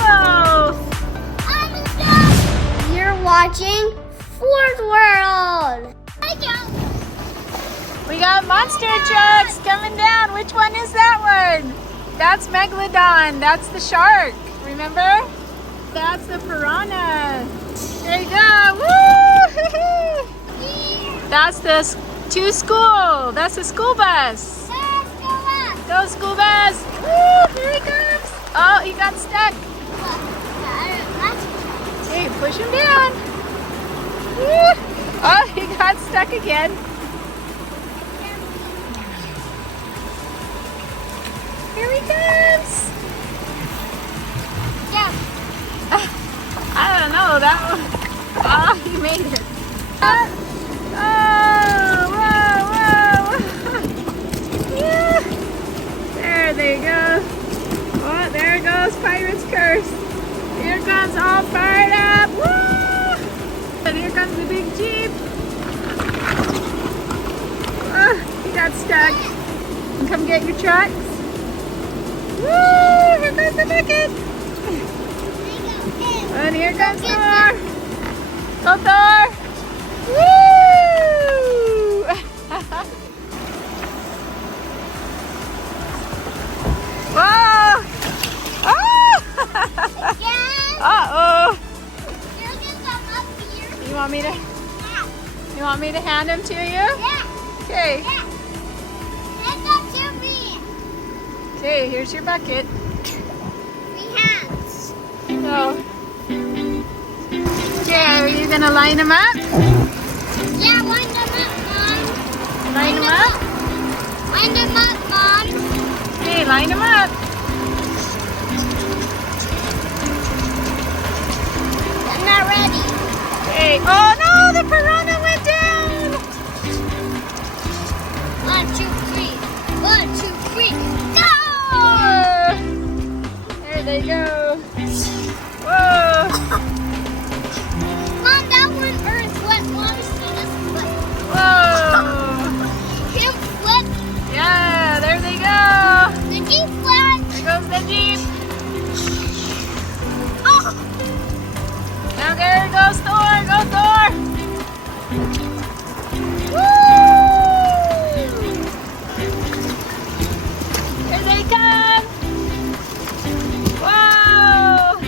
Whoa! You're watching Thor's World. We got monster trucks coming down. Which one is that one? That's Megalodon. That's the shark. Remember? That's the piranha. There you go. Woo! That's the school. That's the school bus. Go school bus. Woo! Here he comes. Oh, he got stuck. Hey, push him down. Woo! Oh, he got stuck again. Here he comes. Yeah. I don't know that one. Oh, he made it. Oh, whoa. Yeah. There they go. Oh, there goes Pirate's Curse. Here comes all fired up. Woo! And here comes the big Jeep. Oh, he got stuck. And come get your trucks. Woo! Here comes the bucket. And here comes Thor. Go Thor! Woo! Whoa! Oh! Uh-oh! You want me to? You want me to hand them to you? Yeah. Okay. Yeah. Hand them to me. Okay, here's your bucket. 3 hands. So. Okay, are you gonna line them up? Yeah, line them up, Mom. Line them up? Line them up, Mom. Okay, line them up. I'm not ready. Okay. Oh no, the piranha went down. 1, 2, 3. 1, 2, 3. Go! Oh, there they go. Whoa. Mom, that one earth wet. Mom, see this foot. Whoa. Him flip. Yeah, there they go. The Jeep flat. There goes the Jeep. Oh! Now there goes Thor. Go Thor. Woo! Here they come. Whoa.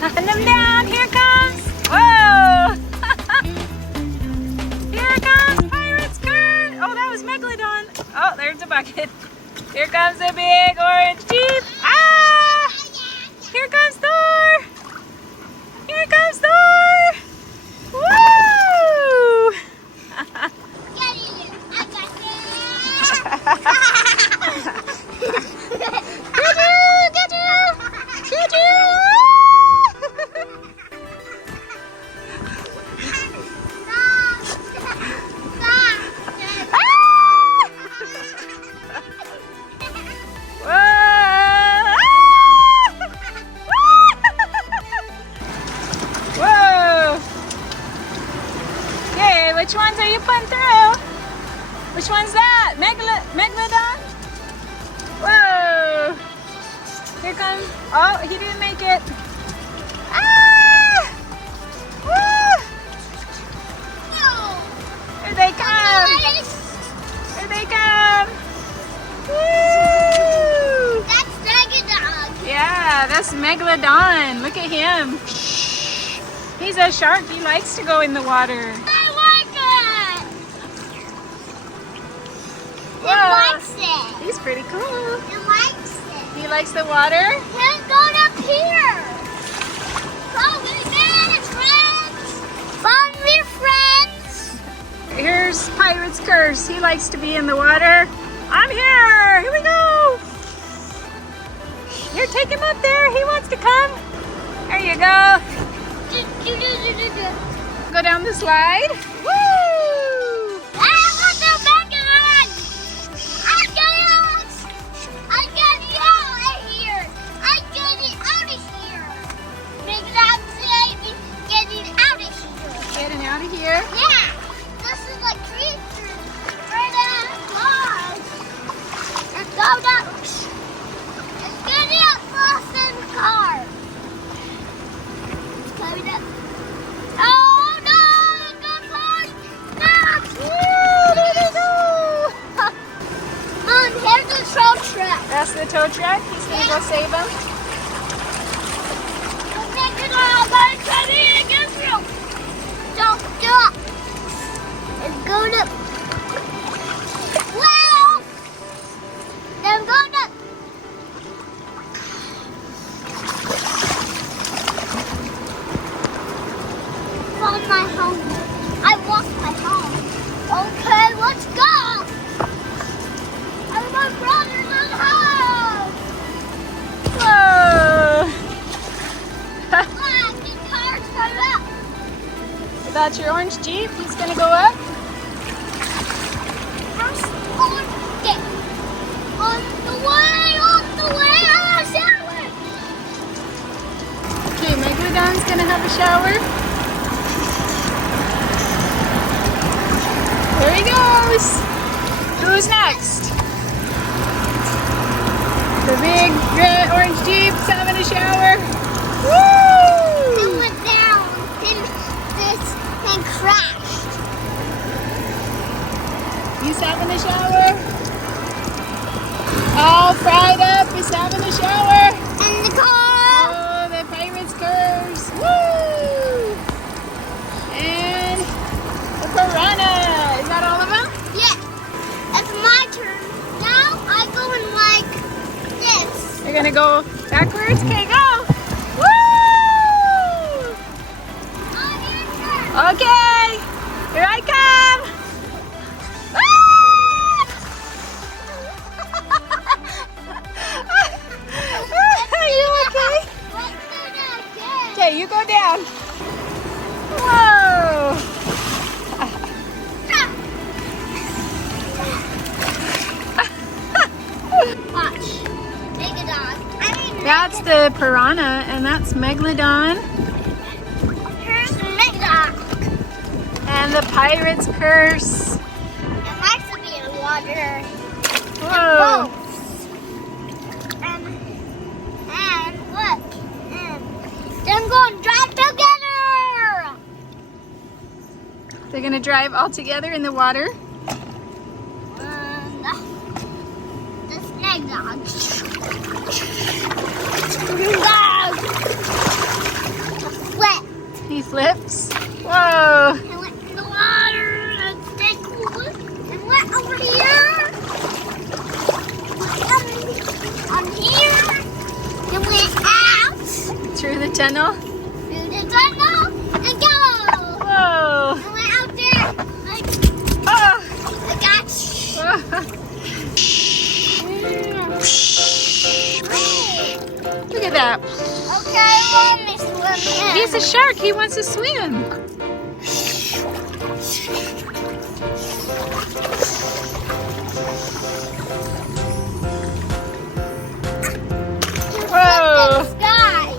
Hunt them down. Here comes. Whoa. Here comes Pirate's Curse. Oh, that was Megalodon. Oh, there's a bucket. Here comes the big orange Jeep. Ah! Here comes Thor. Here comes Thor. Woo! Get it. I got Get you! Whoa! Okay, which ones are you putting through? Which one's that? Megalodon? Whoa! Here comes. Oh, he didn't make it. Ah! Woo! Here they come. Here they come. Woo! That's Megalodon. Yeah, that's Megalodon. Look at him. He's a shark. He likes to go in the water. I like it. He Whoa. likes it. He's pretty cool. He likes it. He likes the water. Can't go up here. Go with me, friends. Follow me, friends. Here's Pirate's Curse. He likes to be in the water. I'm here. Here we go. Here, take him up there. He wants to come. There you go. Go down the slide. Woo! I want the Megalodon. I got it out of here. I got it out of here. Megalodon said getting out of here. Getting out of here. Yeah. This is like creatures. Where the claws. They're tow truck. He's gonna go save him. Don't stop. It's going up. Wow! They're going up. Found my home. I walked my home. Okay, let's go. I'm my brother's in the house. Whoa! Wow, the car's coming up. That's your orange Jeep. He's gonna go up. First on deck. On the way, I'm a shower. Okay, Megalodon's gonna have a shower. There he goes. Who's next? The big red orange Jeep's having a shower. Woo! Then went down. Then this thing crashed. He's having a shower. All fried up. He's having a shower. And the car. Oh, the pirate's curse. Woo! And the piranha. Is that all of them? Yeah. It's my turn. Now I go in like this. You're gonna go backwards? Okay, go! Woo! On your turn. Okay, here I come! Ah! Are you okay? Let's do that again. Okay, you go down. Whoa! Watch. Megalodon. I mean, That's the piranha, and that's Megalodon. here's Megalodon. And the pirate's curse. It likes to be in water. Whoa! Boats. And look. They're going to drive together. They're gonna drive all together in the water. The snake dog. Flip. He flips. Whoa! It went in the water. And stay cool. It went over here. On here. It went out. Through the tunnel. Through the tunnel. And go. Whoa! It went out there. Like, Oh! I got Look at that. Okay, let me swim in. He's a shark. He wants to swim. Whoa! Sky.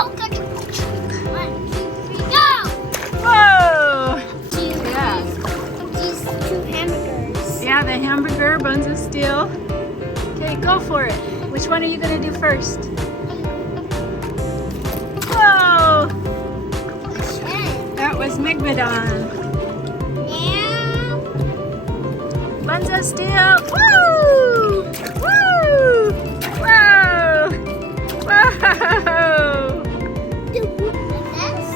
Oh, good. 1, 2, 3, go. Whoa! Yeah. These 2 hamburgers. Yeah, the hamburger, buns of steel. Okay, go for it. Which one are you gonna do first? Whoa! That was Megalodon. Now, Buns of steel. Woo! Woo! Whoa! Whoa! do this.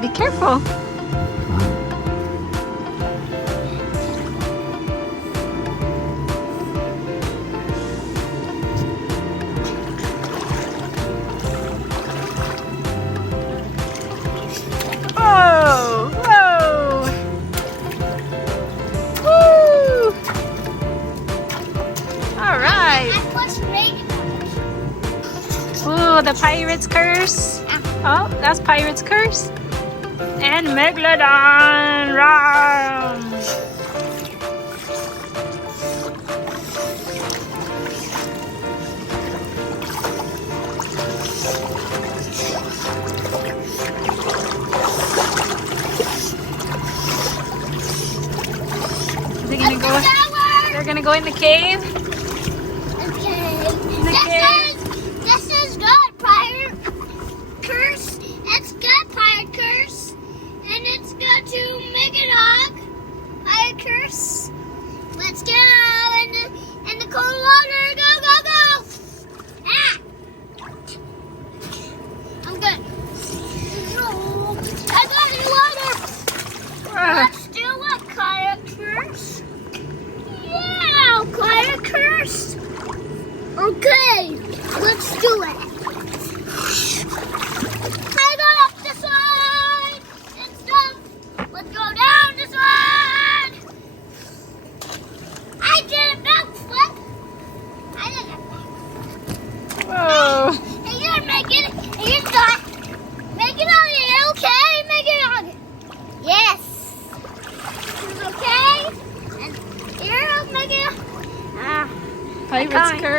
Be careful. Whoa! Whoa! Woo! All right. I plus rated. Ooh, the pirate's curse. Oh, that's pirate's curse. And Megalodon. Ram. They're gonna go in the cave. Okay. In the cave. This is good, pirate curse. It's good, pirate curse. And it's good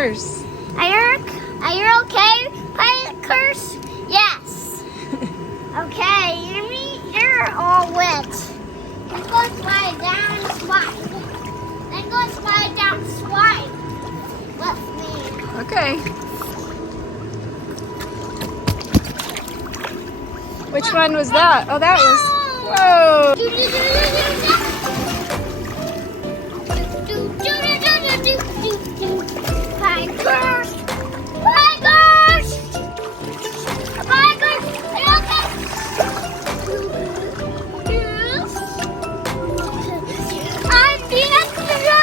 curse. Are you okay, Pirate Curse? Yes. Okay, you're all wet. Then go slide down, slide. Then go slide down, slide. With me. Okay. Which one was that? Oh, that was. Whoa. Pirate Curse. Pirate Curse. Pirate Curse. I'm the extra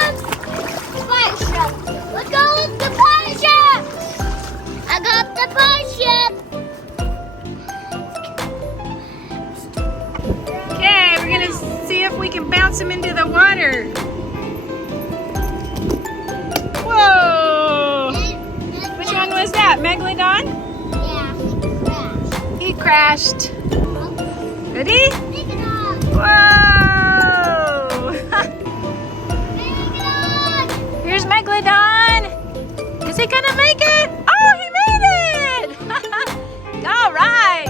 pirate ship. Let's go with the pirate ship. I got the pirate ship. Okay, we're gonna see if we can bounce him into the water. Whoa! Which one was that? Megalodon? Yeah, He crashed. Ready? Pick it up. Whoa! Here's Megalodon. Is he gonna make it? Oh, he made it! All right.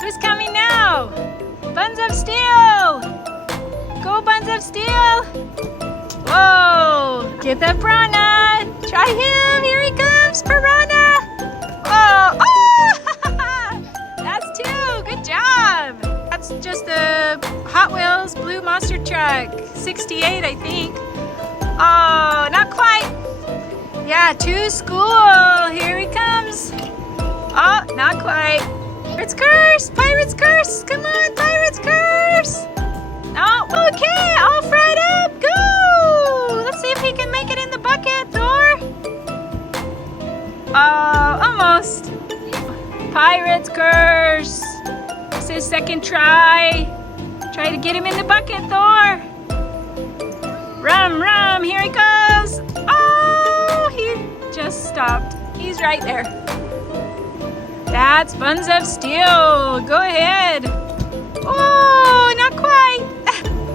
Who's coming now? Buns of Steel. Go, Buns of Steel. Whoa! Get the piranha. Try him. Here he comes, piranha. Oh! Oh! That's two. Good job. That's just a Hot Wheels blue monster truck. 68, I think. Oh, not quite. Yeah, to school. Here he comes. Oh, not quite. Pirate's Curse. Pirate's Curse. Come on, Pirate's Curse. Oh, okay. All fried up. Go. Let's see if he can make it in the bucket, Thor. Almost. Pirate's Curse. It's his second try. Try to get him in the bucket, Thor. Rum, rum, here he goes. Oh, he just stopped. He's right there. That's Buns of Steel. Go ahead. Oh, not quite.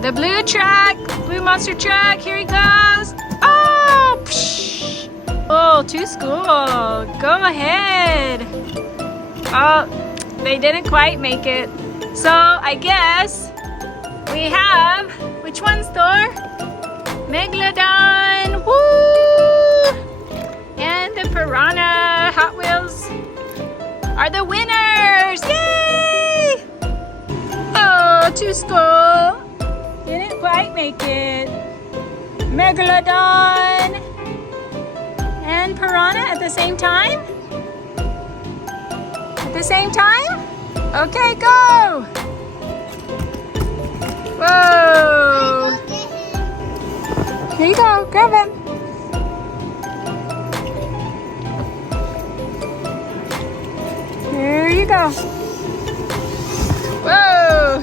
The blue truck, blue monster truck, here he goes. Oh, psh. Oh, to school. Go ahead. Oh, they didn't quite make it. So I guess we have, which one's Thor? Megalodon, woo! And the piranha Hot Wheels are the winners! Yay! Oh, to school. Didn't quite make it. Megalodon and piranha at the same time? At the same time? Okay, go! Whoa! Here you go, grab him. Here you go. Whoa!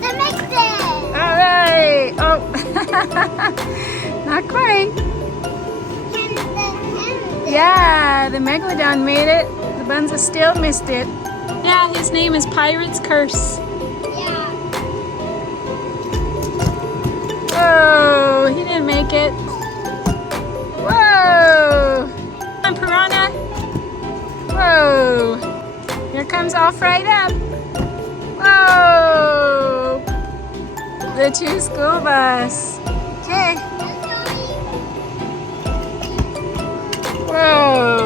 The mixed it. All right. Oh, not quite. Yeah, the Megalodon made it. The Buns of Steel missed it. Yeah, his name is Pirate's Curse. Yeah. Whoa, he didn't make it. Whoa! Come on, piranha. Whoa! Here comes all fried up. Whoa! The two school bus. Okay. Whoa!